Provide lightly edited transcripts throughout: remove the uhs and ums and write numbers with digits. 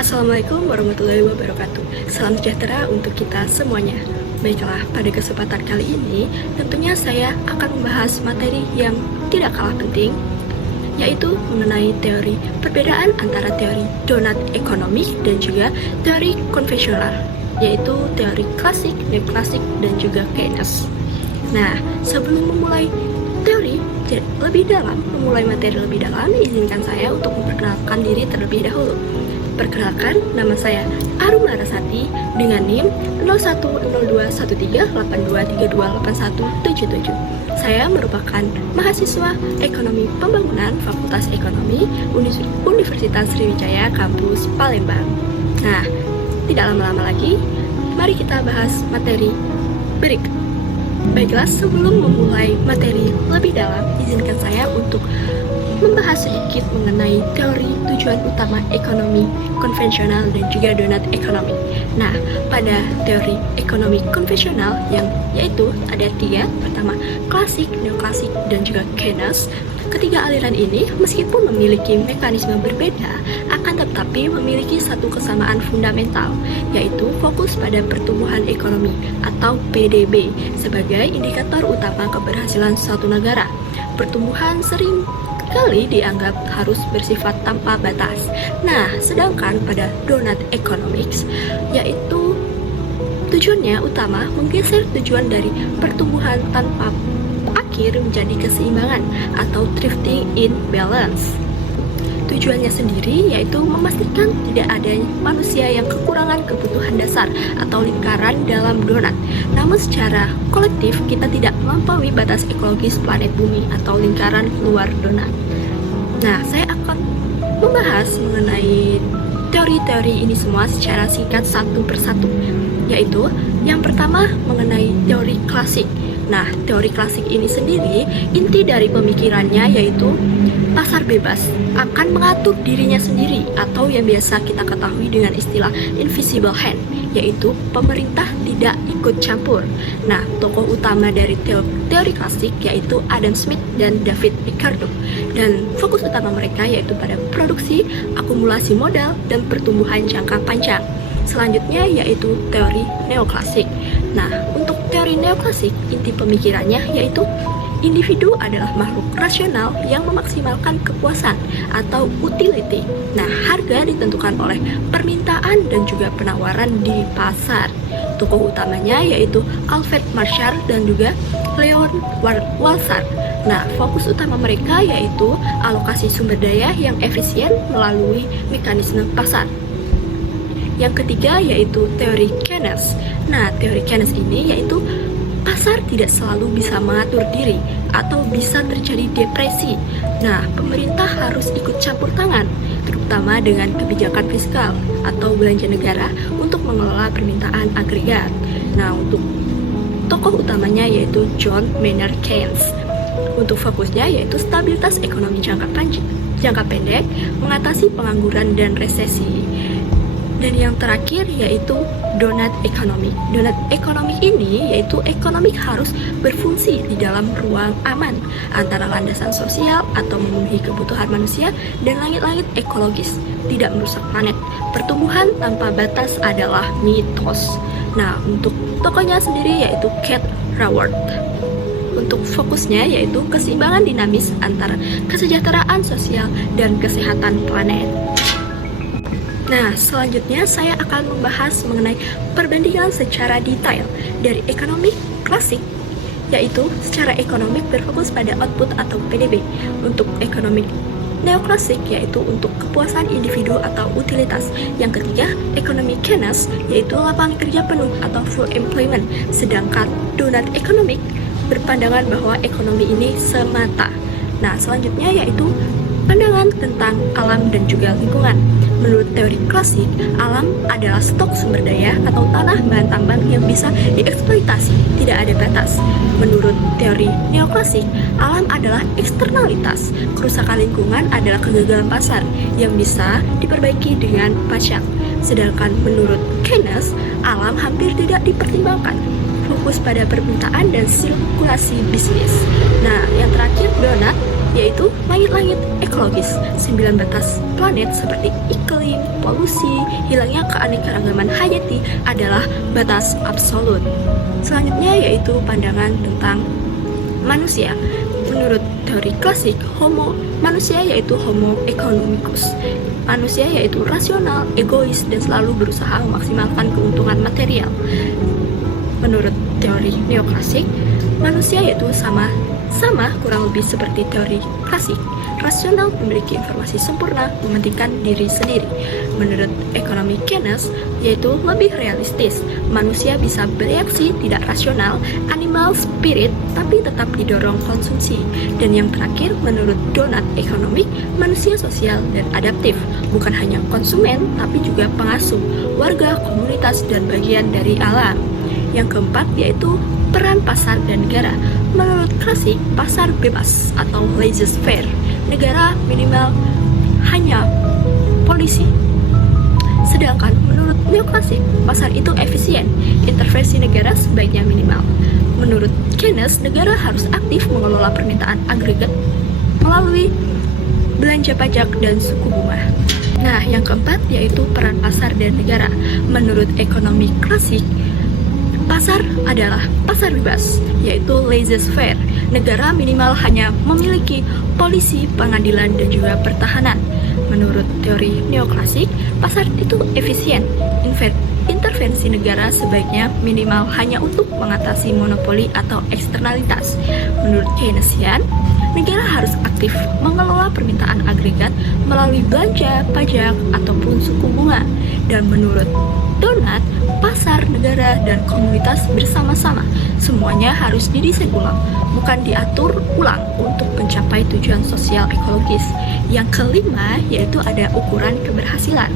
Assalamualaikum warahmatullahi wabarakatuh. Salam sejahtera untuk kita semuanya. Baiklah, pada kesempatan kali ini tentunya saya akan membahas materi yang tidak kalah penting, yaitu mengenai teori perbedaan antara teori donat ekonomik dan juga teori konvensional, yaitu teori klasik, neoklasik, dan juga Keynes. Nah, sebelum memulai materi lebih dalam, izinkan saya untuk memperkenalkan diri terlebih dahulu. Perkenalkan, nama saya Arum Larasati dengan NIM 01021382328177. Saya merupakan mahasiswa Ekonomi Pembangunan Fakultas Ekonomi Universitas Sriwijaya Kampus Palembang. Nah, tidak lama-lama lagi, mari kita bahas materi berikut. Baiklah, sebelum memulai materi lebih dalam, izinkan saya untuk membahas sedikit mengenai teori tujuan utama ekonomi konvensional dan juga donat ekonomi. Nah, pada teori ekonomi konvensional yang yaitu ada tiga, pertama klasik, neoklasik, dan juga Keynes. Ketiga aliran ini meskipun memiliki mekanisme berbeda, akan tetapi memiliki satu kesamaan fundamental, yaitu fokus pada pertumbuhan ekonomi atau PDB sebagai indikator utama keberhasilan suatu negara. Pertumbuhan sering kali dianggap harus bersifat tanpa batas. Nah, sedangkan pada donat economics, yaitu tujuannya utama menggeser tujuan dari pertumbuhan tanpa akhir menjadi keseimbangan atau thrifting in balance. Tujuannya sendiri yaitu memastikan tidak ada manusia yang kekurangan kebutuhan dasar atau lingkaran dalam donat. Namun secara kolektif kita tidak melampaui batas ekologis planet bumi atau lingkaran luar donat. Nah, saya akan membahas mengenai teori-teori ini semua secara singkat satu persatu. Yaitu yang pertama mengenai teori klasik. Nah, teori klasik ini sendiri, inti dari pemikirannya yaitu pasar bebas akan mengatur dirinya sendiri atau yang biasa kita ketahui dengan istilah invisible hand, yaitu pemerintah tidak ikut campur. Nah, tokoh utama dari teori klasik yaitu Adam Smith dan David Ricardo, dan fokus utama mereka yaitu pada produksi, akumulasi modal, dan pertumbuhan jangka panjang. Selanjutnya yaitu teori neoklasik. Nah, untuk teori neoklasik, inti pemikirannya yaitu individu adalah makhluk rasional yang memaksimalkan kepuasan atau utility. Nah, harga ditentukan oleh permintaan dan juga penawaran di pasar. Tokoh utamanya yaitu Alfred Marshall dan juga Leon Walsall. Nah, fokus utama mereka yaitu alokasi sumber daya yang efisien melalui mekanisme pasar. Yang ketiga yaitu teori Keynes. Nah, teori Keynes ini yaitu pasar tidak selalu bisa mengatur diri atau bisa terjadi depresi. Nah, pemerintah harus ikut campur tangan, terutama dengan kebijakan fiskal atau belanja negara untuk mengelola permintaan agregat. Nah, untuk tokoh utamanya yaitu John Maynard Keynes. Untuk fokusnya yaitu stabilitas ekonomi jangka pendek, mengatasi pengangguran dan resesi. Dan yang terakhir yaitu donat ekonomi. Donat ekonomi ini yaitu ekonomi harus berfungsi di dalam ruang aman antara landasan sosial atau memenuhi kebutuhan manusia dan langit-langit ekologis, tidak merusak planet. Pertumbuhan tanpa batas adalah mitos. Nah, untuk tokohnya sendiri yaitu Kate Raworth. Untuk fokusnya yaitu keseimbangan dinamis antara kesejahteraan sosial dan kesehatan planet. Nah, selanjutnya saya akan membahas mengenai perbandingan secara detail dari ekonomi klasik, yaitu secara ekonomik berfokus pada output atau PDB. Untuk ekonomi neoklasik yaitu untuk kepuasan individu atau utilitas. Yang ketiga, ekonomi Keynes yaitu lapangan kerja penuh atau full employment. Sedangkan donat ekonomik berpandangan bahwa ekonomi ini semata. Nah, selanjutnya yaitu pandangan tentang alam dan juga lingkungan. Menurut teori klasik, alam adalah stok sumber daya atau tanah bahan tambang yang bisa dieksploitasi, tidak ada batas. Menurut teori neoklasik, alam adalah eksternalitas. Kerusakan lingkungan adalah kegagalan pasar yang bisa diperbaiki dengan pajak. Sedangkan menurut Keynes, alam hampir tidak dipertimbangkan. Fokus pada permintaan dan sirkulasi bisnis. Nah, yang terakhir donat yaitu langit-langit ekologis, 9 batas planet seperti iklim, polusi, hilangnya keanekaragaman hayati adalah batas absolut. Selanjutnya yaitu pandangan tentang manusia. Menurut teori klasik, manusia yaitu Homo economicus. Manusia yaitu rasional, egois, dan selalu berusaha memaksimalkan keuntungan material. Menurut teori neoklasik, manusia yaitu sama kurang lebih seperti teori klasik, rasional, memiliki informasi sempurna, mementingkan diri sendiri. Menurut ekonomi Keynes, yaitu lebih realistis, manusia bisa bereaksi tidak rasional, animal spirit, tapi tetap didorong konsumsi. Dan yang terakhir, menurut Donat Economic, manusia sosial dan adaptif, bukan hanya konsumen, tapi juga pengasuh, warga, komunitas, dan bagian dari alam. Yang keempat yaitu peran pasar dan negara. Menurut klasik, pasar bebas atau laissez-faire, negara minimal hanya polisi. Sedangkan menurut neoklasik, pasar itu efisien, intervensi negara sebaiknya minimal. Menurut Keynes, negara harus aktif mengelola permintaan agregat melalui belanja pajak dan suku bunga. Nah, yang keempat yaitu peran pasar dan negara. Menurut ekonomi klasik, pasar adalah pasar bebas, yaitu laissez-faire. Negara minimal hanya memiliki polisi, pengadilan, dan juga pertahanan. Menurut teori neoklasik, pasar itu efisien. Intervensi negara sebaiknya minimal hanya untuk mengatasi monopoli atau eksternalitas. Menurut Keynesian, negara harus aktif mengelola permintaan agregat melalui belanja, pajak, ataupun suku bunga. Dan menurut Donat, pasar, negara, dan komunitas bersama-sama. Semuanya harus didesain ulang, bukan diatur ulang untuk mencapai tujuan sosial ekologis. Yang kelima, yaitu ada ukuran keberhasilan.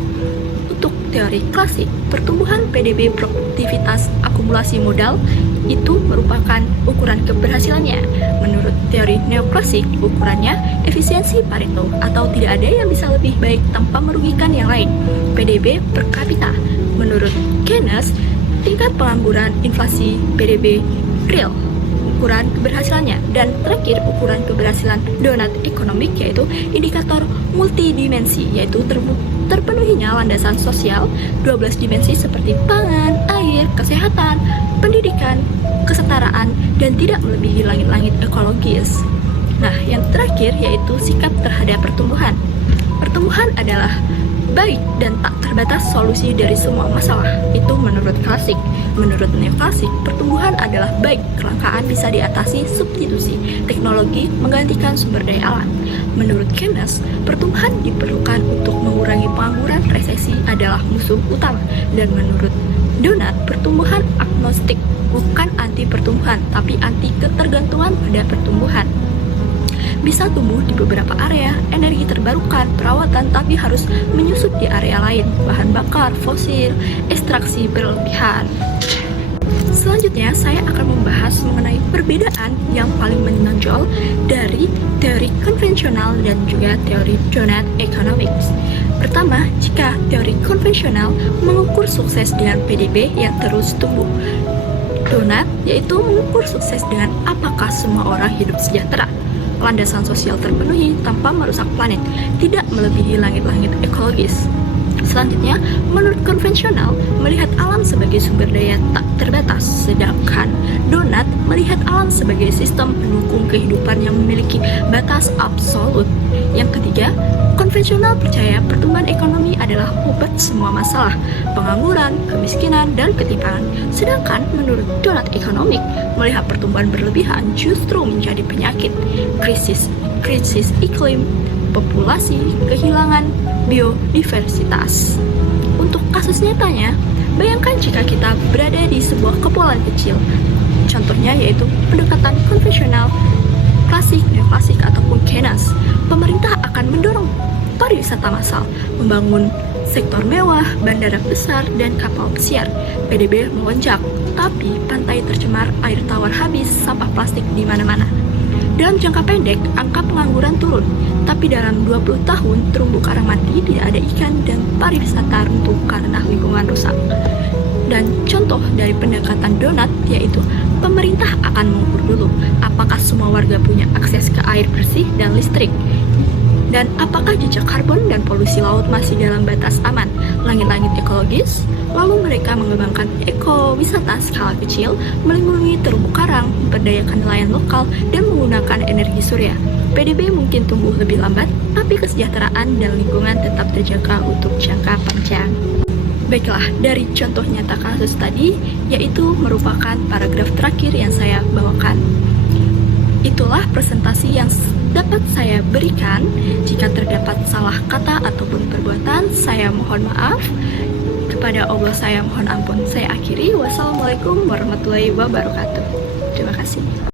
Untuk teori klasik, pertumbuhan PDB produktivitas akumulasi modal itu merupakan ukuran keberhasilannya. Menurut teori neoklasik, ukurannya efisiensi Pareto atau tidak ada yang bisa lebih baik tanpa merugikan yang lain. PDB per kapita. Menurut Keynes, tingkat pengangguran inflasi PDB real, ukuran keberhasilannya. Dan terakhir, ukuran keberhasilan Donat Economic yaitu indikator multidimensi, yaitu terpenuhinya landasan sosial 12 dimensi seperti pangan, air, kesehatan, pendidikan, kesetaraan, dan tidak melebihi langit-langit ekologis. Nah, yang terakhir yaitu sikap terhadap pertumbuhan. Pertumbuhan adalah baik dan tak terbatas solusi dari semua masalah. Itu menurut klasik. Menurut neoklasik, pertumbuhan adalah baik, kelangkaan bisa diatasi substitusi, teknologi menggantikan sumber daya alam. Menurut Keynes, pertumbuhan diperlukan untuk mengurangi pengangguran, resesi adalah musuh utama. Dan menurut Donat, pertumbuhan agnostik, bukan anti pertumbuhan, tapi anti ketergantungan pada pertumbuhan. Bisa tumbuh di beberapa area, energi terbarukan, perawatan, tapi harus menyusut di area lain, bahan bakar, fosil, ekstraksi berlebihan. Selanjutnya, saya akan membahas mengenai perbedaan yang paling menonjol dari teori konvensional dan juga teori Donat Economics. Pertama, jika teori konvensional mengukur sukses dengan PDB yang terus tumbuh, Donat yaitu mengukur sukses dengan apakah semua orang hidup sejahtera, landasan sosial terpenuhi tanpa merusak planet, tidak melebihi langit-langit ekologis. Selanjutnya, menurut konvensional, melihat alam sebagai sumber daya tak terbatas, sedangkan Donat melihat alam sebagai sistem pendukung kehidupan yang memiliki batas absolut. Yang ketiga, konvensional percaya pertumbuhan ekonomi adalah obat semua masalah, pengangguran, kemiskinan, dan ketimpangan. Sedangkan menurut Donat Economic, melihat pertumbuhan berlebihan justru menjadi penyakit, krisis iklim, populasi, kehilangan biodiversitas. Untuk kasus nyatanya, bayangkan jika kita berada di sebuah kepulauan kecil. Contohnya yaitu pendekatan konvensional, klasik, neoklasik, ataupun Keynes. Pemerintah akan mendorong pariwisata massal, membangun sektor mewah, bandara besar, dan kapal pesiar. PDB melonjak, tapi pantai tercemar, air tawar habis, sampah plastik di mana-mana. Dalam jangka pendek, angka pengangguran turun, tapi dalam 20 tahun terumbu karang mati, tidak ada ikan, dan pariwisata runtuh karena lingkungan rusak. Dan contoh dari pendekatan donat yaitu pemerintah akan mengukur dulu apakah semua warga punya akses ke air bersih dan listrik. Dan apakah jejak karbon dan polusi laut masih dalam batas aman, langit-langit ekologis? Lalu mereka mengembangkan ekowisata skala kecil, melindungi terumbu karang, memberdayakan nelayan lokal, dan menggunakan energi surya. PDB mungkin tumbuh lebih lambat, tapi kesejahteraan dan lingkungan tetap terjaga untuk jangka panjang. Baiklah, dari contoh nyata kasus tadi, yaitu merupakan paragraf terakhir yang saya bawakan. Itulah presentasi yang dapat saya berikan. Jika terdapat salah kata ataupun perbuatan, saya mohon maaf. Kepada Allah saya mohon ampun. Saya akhiri. Wassalamualaikum warahmatullahi wabarakatuh. Terima kasih.